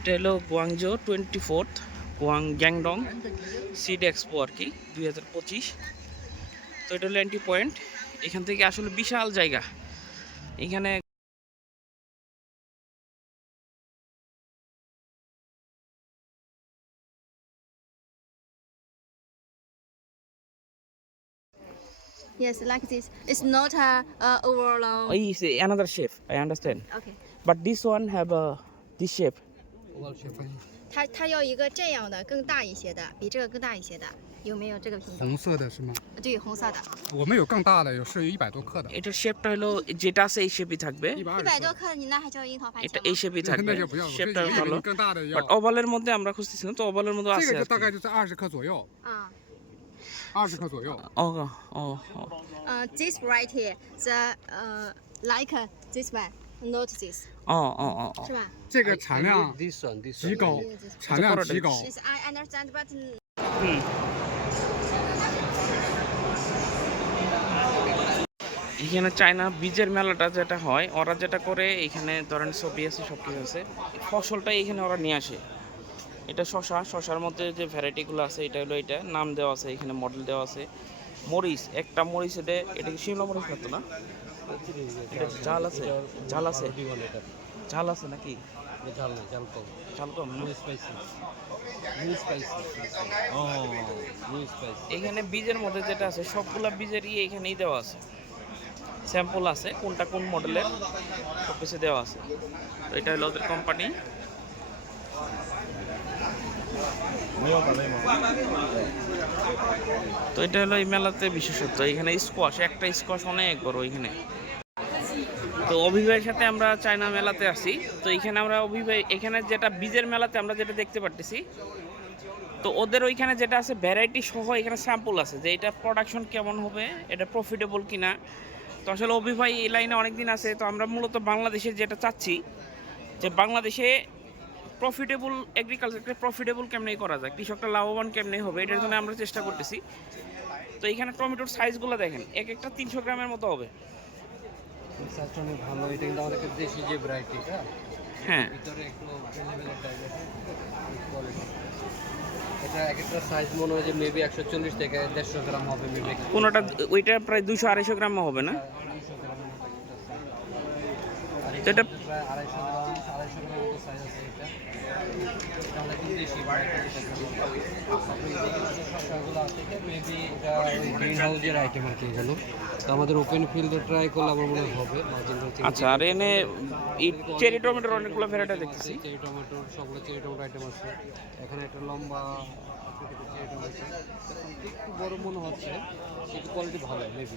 এটা হলো Guangzhou 24th গ্যাংডং seed expo আর কি 2025। তো এটা হলো এন্ট্রি পয়েন্ট। এখান থেকে আসলে বিশাল জায়গা এখানে। Yes, like this. It's not a overall. Oh, is another shape, I understand. Okay. But this one have a this shape. 它要一个这样的更大一些的，比这个更大一些的，有没有这个品种？红色的是吗？对，红色的。我们有更大的，是有100多克的。 এটার শেপটা হলো যেটা আছে এই শেপই থাকবে। 100多克，你那还叫樱桃番茄 এটা 吗？ এই শেপই থাকবে, 那就不要，我 শেপটা 这 ভালো। 个更大的要 বাট。ওভালের মধ্যে আমরা খুঁজতেছিলাম, তো ওভালের মধ্যে 这 আছে 个就 আর 大 কি।概就是20克左右啊。 ，20克左右。 ও ও This variety the like this one, not this， ও ও ও 是吧？这个产量 This one, this 极高，产量极高。 Yes, I understand, but এখানে চায়না বীজের মেলাটা যেটা হয়, ওরা যেটা করে এখানে ধরেন ছবি আছে, সব কিছু আছে, ফসলটাই এখানে ওরা নিয়ে আসে। এটা শশার মধ্যে যে ভ্যারাইটিগুলো আছে, এটা হলো এটা নাম দেওয়া আছে, এখানে মডেল দেওয়া আছে। মরিচ, একটা মরিচ, এটা কি শিমলা মরিচ না তো না? এটা ঝাল আছে, ঝাল আছে, ঝাল আছে নাকি? ঝাল না, ঝাল কম। ঝাল কম না? স্পাইসি। New spicy. ও, নিউ স্পাইসি। এখানে বীজের মধ্যে যেটা আছে সবগুলা বীজের এখানেই দেওয়া আছে, স্যাম্পল আছে, কোনটা কোন মডেলের সব কিছু দেওয়া আছে। তো এটা হলো ওদের কোম্পানি। তো এটা হলো এই মেলাতে বিশেষত্ব। এখানে স্কোয়াশ, একটা স্কোয়াশ অনেক বড় এখানে। তো অভিভাইয়ের সাথে আমরা চায়না মেলাতে আসি। তো এখানে আমরা এখানে যেটা বীজের মেলাতে আমরা যেটা দেখতে পারতেছি, তো ওদের ওইখানে যেটা আছে ভ্যারাইটি সহ এখানে স্যাম্পল আছে, যে এটা প্রোডাকশন কেমন হবে, এটা প্রফিটেবল কিনা। তো আসলে অভিভাই এই লাইনে অনেকদিন আছে। তো আমরা মূলত বাংলাদেশে যেটা চাচ্ছি, যে বাংলাদেশে প্রফিটেবল এগ্রিকালচারকে প্রফিটেবল কেমনি করা যায়, কৃষকটা লাভবান কেমনি হবে, এটার জন্য আমরা চেষ্টা করতেছি। তো এখানে টমেটোর সাইজগুলো দেখেন, এক একটা 300 গ্রামের মতো হবে। সাইজটা অনেক ভালো। এটা কিন্তু আমাদের দেশি যে ভ্যারাইটিটা, হ্যাঁ, ভিতরে একটু লেভেলের টাইপের কোয়ালিটি। এটা এক একটা সাইজ মনে হয় যে মেবি 140 থেকে 150 গ্রাম হবে মেবি। কোনোটা ওইটা প্রায় 200-250 গ্রাম হবে না? 200 গ্রামের মতো একটা সাইজ। আর তো এটা প্রায় 250 গ্রামের মতো সাইজ আছে এটা। এটা আমাদের কিন্তু দেশি ভ্যারাইটি যেটা বলি। তারপরে এদিকে যে শসাগুলো আছে এটা মেবি এটা ওই গ্রিন হাউসের আইটেম আর কি এগুলো। তো আমাদের ওপেন ফিল্ডে ট্রাই করলে আমার মনে হয় হবে। আচ্ছা, আর এনে এই চেরি টমেটোর অনেকগুলো ভ্যারাইটি দেখতেছি। চেরি টমেটোর সবগুলো চেরি টমেটো আইটেম আছে। এখানে একটা লম্বা চেরি টমেটো একটু বড় মনে হচ্ছে, কিন্তু কোয়ালিটি ভালো মেবি।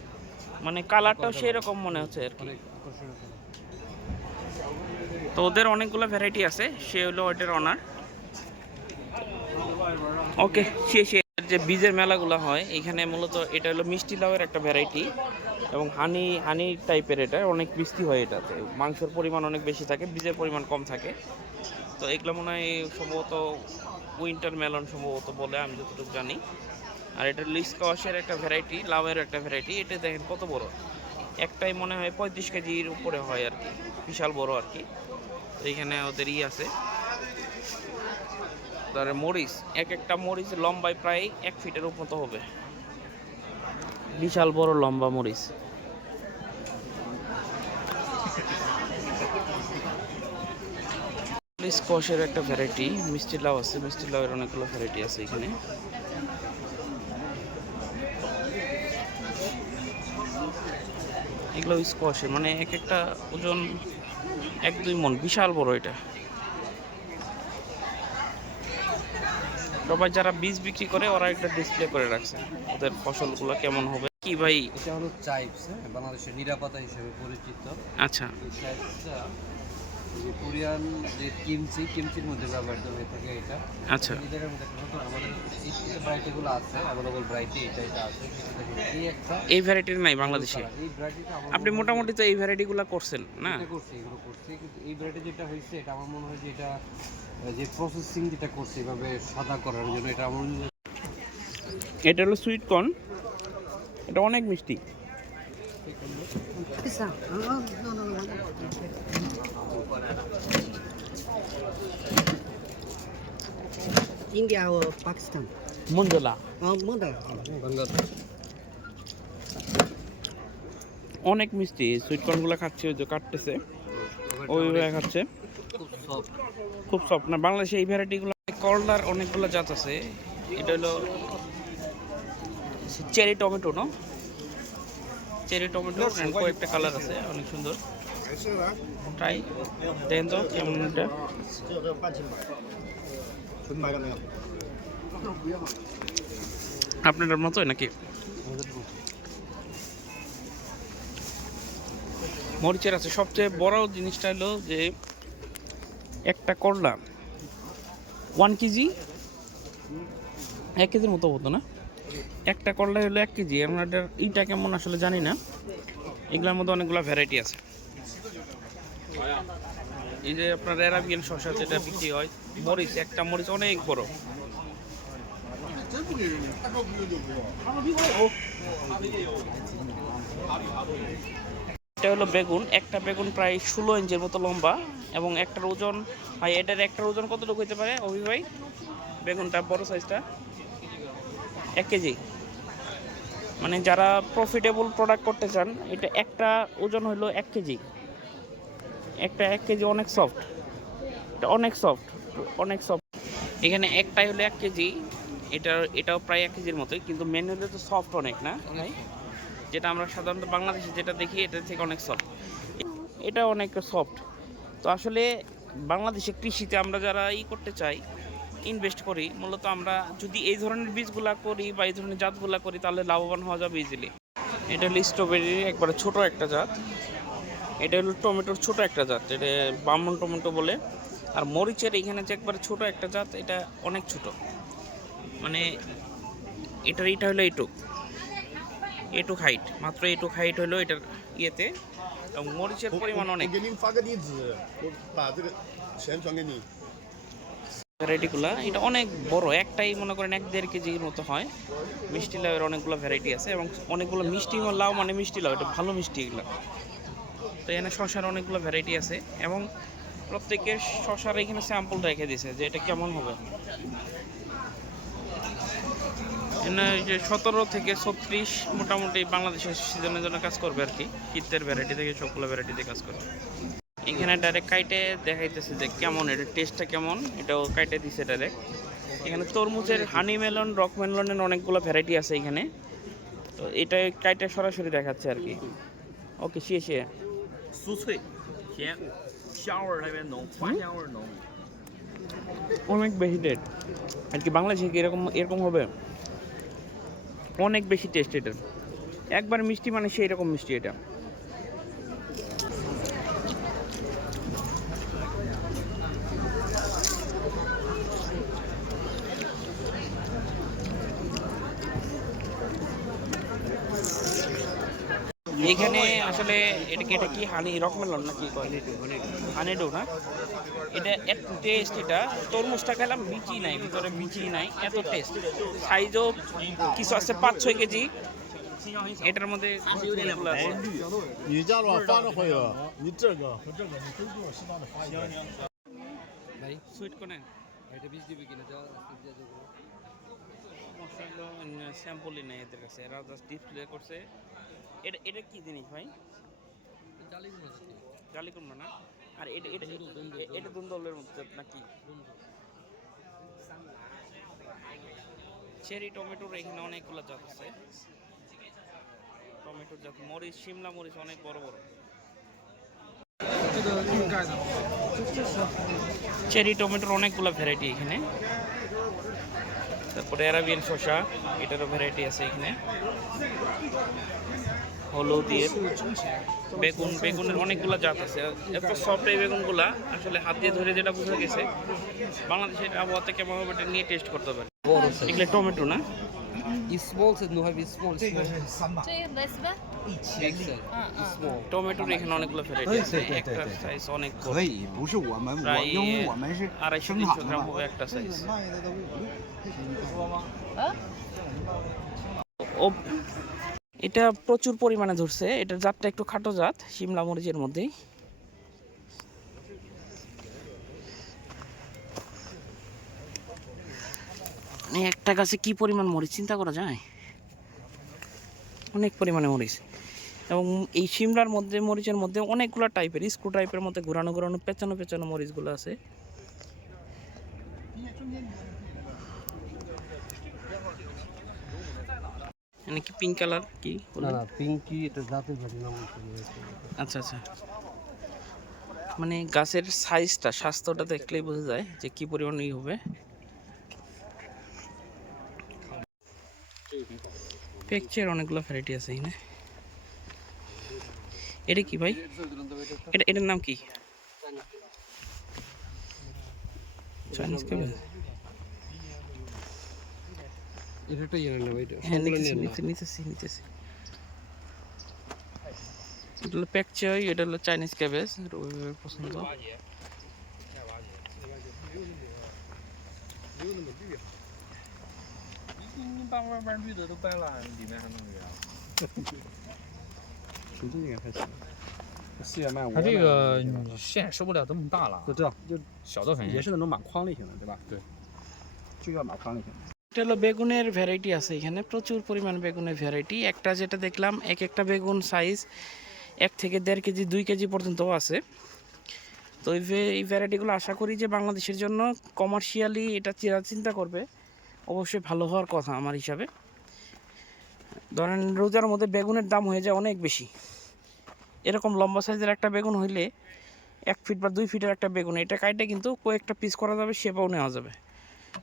মানে কালারটাও সেই রকম মনে হচ্ছে আর কি। অনেক আকর্ষণীয় কালার। তো ওদের অনেকগুলো ভ্যারাইটি আছে, সে হলো ওইটার অনার। ওকে, সে যে বীজের মেলাগুলো হয় এখানে মূলত এটা হলো মিষ্টি লাউয়ের একটা ভ্যারাইটি, এবং হানি টাইপের। এটা অনেক মিষ্টি হয়, এটাতে মাংসের পরিমাণ অনেক বেশি থাকে, বীজের পরিমাণ কম থাকে। তো এগুলো মনে হয় সম্ভবত উইন্টার মেলন সম্ভবত বলে, আমি যতটুকু জানি। আর এটা লিস্কোয়াশের একটা ভ্যারাইটি, লাউয়ের একটা ভ্যারাইটি। এটা দেখেন কত বড়, একটাই মনে হয় 35 কেজির উপরে হয় আর কি, বিশাল বড় আর কি। তো এখানে ওদের আছে। তারপরে মরিচ, এক একটা মরিচ লম্বায় প্রায় 1 ফিটের মতো হবে, বিশাল বড় লম্বা মরিচ। স্কোয়াশের একটা ভ্যারাইটি, মিষ্টি লাউ আছে, মিষ্টি লাউয়ের অনেকগুলো ভ্যারাইটি আছে এখানে। এগুলো স্কোয়াশের, মানে এক একটা ওজন 1-2 মণ, বিশাল বড় এটা। সবাই যারা বীজ বিক্রি করে ওরা একটা ডিসপ্লে করে রাখছে ওদের ফসলগুলো কেমন হবে। কি ভাই, এটা হলো চাইপস, বাংলাদেশের নিরাপত্তা হিসেবে পরিচিত। আচ্ছা, এই চাইপসটা কোরিয়ান যে কিমচির মধ্যে ব্যবহৃত হয়ে থাকে এটা। আচ্ছা, এই জায়গার মধ্যে নতুন আমাদের এই ভ্যারাইটিগুলো আছে, অ্যাভেলেবল ভ্যারাইটি এটা আছে। এই একটা এই ভ্যারাইটির নাই বাংলাদেশে। এই ভ্যারাইটিটা আপনি মোটামুটি তো এই ভ্যারাইটিগুলো করছেন না? এগুলো করছি, কিন্তু এই ভ্যারাইটি যেটা হয়েছে এটা আমার মনে হয় যে এটা যে প্রসেসিং যেটা করছে এভাবে সাদা করার জন্য, এটা আমার মনে হয়। এটা হলো সুইট কর্ন, এটা অনেক মিষ্টি। India or Pakistan? Manjula Mandala. অনেক মিষ্টি, সুইট কর্নগুলো খাচ্ছে, ওই যে কাটতেছে ওইভাবে খাচ্ছে, খুব সফট। না বাংলাদেশে এই ভ্যারাইটিগুলো করলার অনেকগুলো জাত আছে। এটা হলো চেরি টমেটো, না চেরি টমেটো, কয়েকটা কালার আছে, অনেক সুন্দর। ট্রাই দেন তো কেমন এটা। আপনার মতোই নাকি? মরিচের আছে। সবচেয়ে বড় জিনিসটা হলো যে একটা করলা 1 কেজি, 1 কেজির মতো হতো না, একটা করলা হলো 1 কেজি। আমরা এইটা কেমন আসলে জানি না। এগুলোর মধ্যে অনেকগুলো ভ্যারাইটি আছে। এই যে আপনার অ্যারাবিয়ান শসা যেটা বিক্রি হয়, মরিচ, একটা মরিচ অনেক বড়। এটা হলো বেগুন, একটা বেগুন প্রায় 16 ইঞ্চির মতো লম্বা, এবং একটার ওজন, ভাই এটার একটার ওজন কতটুকু হতে পারে অভি ভাই? বেগুনটা বড় সাইজটা 1 কেজি। মানে যারা প্রফিটেবল প্রোডাক্ট করতে চান, এটা একটা ওজন হলো 1 কেজি। একটা 1 কেজি অনেক সফট, এটা অনেক সফট, অনেক সফট। এখানে একটাই হলো 1 কেজি, এটাও প্রায় 1 কেজির মতোই, কিন্তু ম্যানুয়ালি তো সফট অনেক, না ভাই? যেটা আমরা সাধারণত বাংলাদেশে যেটা দেখি এটার থেকে অনেক সফট, এটা অনেক সফট। তো আসলে বাংলাদেশে কৃষিতে আমরা যারা করতে চাই, ইনভেস্ট করি, মূলত আমরা যদি এই ধরনের বীজগুলা করি বা এই ধরনের জাতগুলা করি, তাহলে লাভবান হওয়া যাবে ইজিলি। এটা হলো স্ট্রবেরির একবারে ছোট একটা জাত, এটা হলো টমেটোর ছোট একটা জাত, এটা বামন টমেটো বলে। আর মরিচের এখানে যে একবারে ছোট একটা জাত, এটা অনেক ছোট, মানে এটা হলো এটুক হাইট, মাত্র এটুক হাইট হলো এটার ইয়েতে, এবং মরিচের পরিমাণ অনেক।我给您发个地址，我把这个钱转给你。ভ্যারাইটিগুলো এটা অনেক বড়, একটাই মনে করেন 1-1.5 কেজির মতো হয়। মিষ্টি লাউয়ের অনেকগুলো ভ্যারাইটি আছে, এবং অনেকগুলো মিষ্টি লাউ, মানে মিষ্টি লাউ, এটা ভালো মিষ্টি এগুলো। তো এখানে শশার অনেকগুলো ভ্যারাইটি আছে, এবং প্রত্যেকের শশার এখানে স্যাম্পল রেখে দিয়েছে যে এটা কেমন হবে। এখানে যে 17 থেকে 36 মোটামুটি বাংলাদেশের সিজনের জন্য কাজ করবে আর কি, শীতের ভ্যারাইটি থেকে সবগুলো ভ্যারাইটিতে কাজ করবে। এখানে ডাইরেক্ট কাইটে দেখাইতেছে যে কেমন, এটার টেস্টটা কেমন, এটাও কাইটে দিছে ডাইরেক্ট। এখানে তরমুজের, হানি মেলন, রক মেলনের অনেকগুলো ভ্যারাইটি আছে এখানে, তো এটা কাইটে সরাসরি দেখাচ্ছে আর কি। ওকে, শেষে 酥脆甜，香味儿特别浓，花香味儿浓。 অনেক বেশি টেস্ট আর কি। বাংলাদেশে কি এরকম হবে? অনেক বেশি টেস্ট এটার, একবার মিষ্টি মানে সেই রকম মিষ্টি এটা। এখানে আসলে এটা কি হানি রক মেলন নাকি হানিডু না? এটা এত টেস্ট, এটা তরমুজটা খেলাম, বিচি নাই, ভিতরে বিচি নাই, এত টেস্ট। সাইজও কিছু আছে 5-6 কেজি, এটার মধ্যে অনেকগুলো আছে।你家的话发的会有，你这个和这个你都给我适当的发一下。 ভাই সুইট কর্নের এটা বীজ দিবে কিনা যাওয়া স্যাম্পলই নেই এদের কাছে, এরা জাস্ট ডিসপ্লে করছে। এটা কি জিনিস ভাই? জালি কুমড়া না? আর এটা দুন্দলের মধ্যে নাকি? চেরি টমেটোর এখানে অনেকগুলো জাত আছে, টমেটোর জাত। মরিচ, শিমলা মরিচ অনেক বড় বড়। চেরি টমেটোর অনেকগুলো ভ্যারাইটি এখানে। তারপরে অ্যারাবিয়ান শসা, এটারও ভ্যারাইটি আছে এখানে। হলুদের বেগুনের অনেকগুলো জাত আছে। এত সফট এই বেগুনগুলা, আসলে হাত দিয়ে ধরে যেটা বোঝা গেছে, বাংলাদেশের আবহাওয়াতে কেমন হবে এটা নিয়ে টেস্ট করতে পারে। এগুলো টমেটো না? স্মল সাইজ, নো হ্যাভ স্মল这个来4万， বিগ সাইজ স্মল টমেটোর এখানে অনেকগুলো ভ্যারাইটি আছে, একটা সাইজ অনেক বড়, 可以，不是我们，প্রায়因为我们是 250-300 গ্রাম হবে একটা সাইজ। ও এটা প্রচুর পরিমাণে ধরছে, এটার জাতটা একটু খাটো জাত, শিমলা মরিচের মধ্যেই। মানে একটা গাছে কি পরিমাণ মরিচ চিন্তা করা যায়, অনেক পরিমাণে মরিচ। এবং এই সিমলার মধ্যে মরিচের মধ্যে অনেকগুলো টাইপের স্ক্রু টাইপের মধ্যে ঘোরানো ঘোরানো পেঁচানো পেঁচানো মরিচগুলো আছে। মানে কি পিঙ্ক কালার কি না না পিঙ্কি এটা জাতের ভারি নাম। আচ্ছা আচ্ছা, মানে গাছের সাইজটা স্বাস্থ্যটা দেখলেই বোঝা যায় যে কি পরিমাণ ই হবে। পেকচের অনেকগুলো ভ্যারাইটি আছে এখানে। এটা কি ভাই, এটার নাম কি? চাইনিজ কেবল। এটা ইয়ে না ওইটা হ্যাঁ নিতেছি। এটা হলো পেকচয়, এটা হলো চাইনিজ ক্যাবেজ, পছন্দ।你把外边绿的都掰了，里面还能留。它这个线收不了这么大了，就这样，就小的很。也是那种满框类型的，对吧？对，就要满框类型的。 এটা হলো বেগুনের ভ্যারাইটি আছে এখানে, প্রচুর পরিমাণ বেগুনের ভ্যারাইটি। একটা যেটা দেখলাম এক একটা বেগুন সাইজ 1 থেকে 1.5 কেজি 2 কেজি পর্যন্ত আছে। তো এই ভ্যারাইটিগুলো আশা করি যে বাংলাদেশের জন্য কমার্শিয়ালি এটা চিন্তা করবে, অবশ্যই ভালো হওয়ার কথা আমার হিসাবে। ধরেন রোজার মধ্যে বেগুনের দাম হয়ে যায় অনেক বেশি। এরকম লম্বা সাইজের একটা বেগুন হইলে 1 ফিট বা 2 ফিটের একটা বেগুন, এটা কাইটে কিন্তু কয়েকটা পিস করা যাবে, সেবাও নেওয়া যাবে।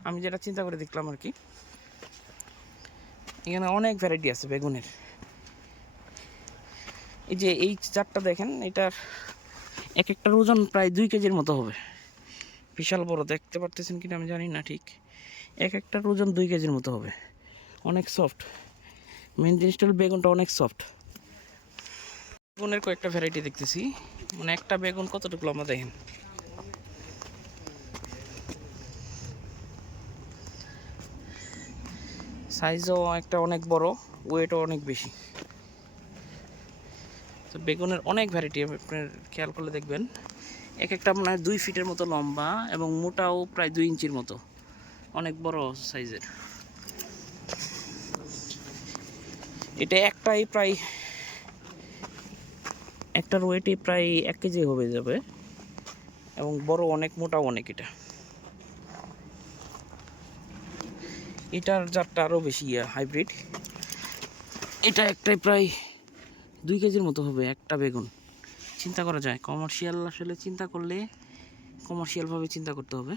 আমি যেটা চিন্তা করে দেখলাম আর কি। এখানে অনেক ভ্যারাইটি আছে বেগুনের। এই যে এই চারটা দেখেন, এটার এক একটার ওজন প্রায় 2 কেজির মতো হবে। বিশাল বড়, দেখতে পারতেছেন কিনা আমি জানি না ঠিক। এক একটার ওজন 2 কেজির মতো হবে, অনেক সফট। মেন জিনিসটা হলো বেগুনটা অনেক সফট। বেগুনের কয়েকটা ভ্যারাইটি দেখতেছি, মানে একটা বেগুন কতটুকু লম্বা দেখেন। সাইজও একটা অনেক বড়, ওয়েটও অনেক বেশি। তো বেগুনের অনেক ভ্যারাইটি আপনার খেয়াল করলে দেখবেন। এক একটা মানে 2 ফিটের মতো লম্বা এবং মোটাও প্রায় 2 ইঞ্চির মতো, অনেক বড় সাইজের। এটা একটাই প্রায়, একটার ওয়েটই প্রায় 1 কেজি হয়ে যাবে এবং বড় অনেক, মোটাও অনেক। এটার জাতটা আরও বেশি হাইব্রিড। এটা একটাই প্রায় 2 কেজির মতো হবে একটা বেগুন। চিন্তা করা যায়, কমার্শিয়াল আসলে চিন্তা করলে কমার্শিয়ালভাবে চিন্তা করতে হবে।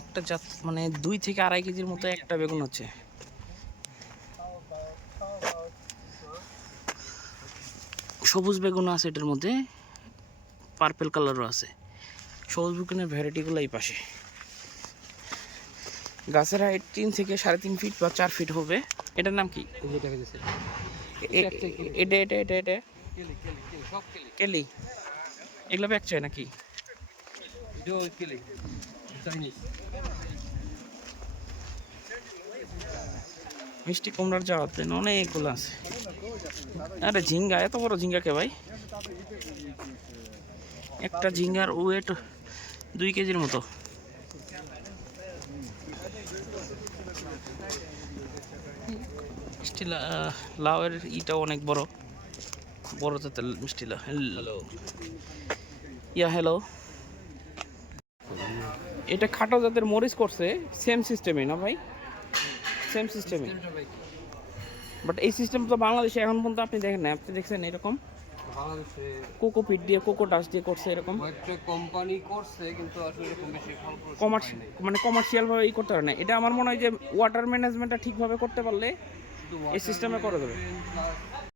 একটা জাত মানে 2 থেকে 2.5 কেজির মতো একটা বেগুন হচ্ছে। সবুজ বেগুন আছে এটার মধ্যে, পার্পেল কালারও আছে। সবুজ বেগুনের ভ্যারাইটিগুলো এই পাশে। গাছের হাইট 3 থেকে 3.5 ফিট বা 4 ফিট হবে। এটার নাম কি? এটা কেলি। এগুলো ব্যাক চাই নাকি? মিষ্টি কুমড়ার জাত অনেকগুলো আছে। আরে ঝিঙ্গা, এত বড় ঝিঙ্গা কে ভাই? একটা ঝিঙ্গার ওয়েট 2 কেজির মতো। মিষ্টি লাউয়ের ইটা অনেক বড়, বড় জাতের মিষ্টি লাউ। হ্যালো, এটা খাটো জাতের মরিচ করছে, সেম সিস্টেমে না ভাই? সেম সিস্টেমে, বাট এই সিস্টেম তো বাংলাদেশে এখন পর্যন্ত আপনি দেখেন না। আপনি দেখছেন এরকম বাংলাদেশে কোকো পিট দিয়ে, কোকো ডাস্ট দিয়ে করছে এরকম? একটা কোম্পানি করছে কিন্তু আসলে এরকম বেশি মানে কমার্শিয়াল ভাবে ই করতে পারে না। এটা আমার মনে হয় যে ওয়াটার ম্যানেজমেন্টটা ঠিকভাবে করতে পারলে এই সিস্টেমে করে দেবে।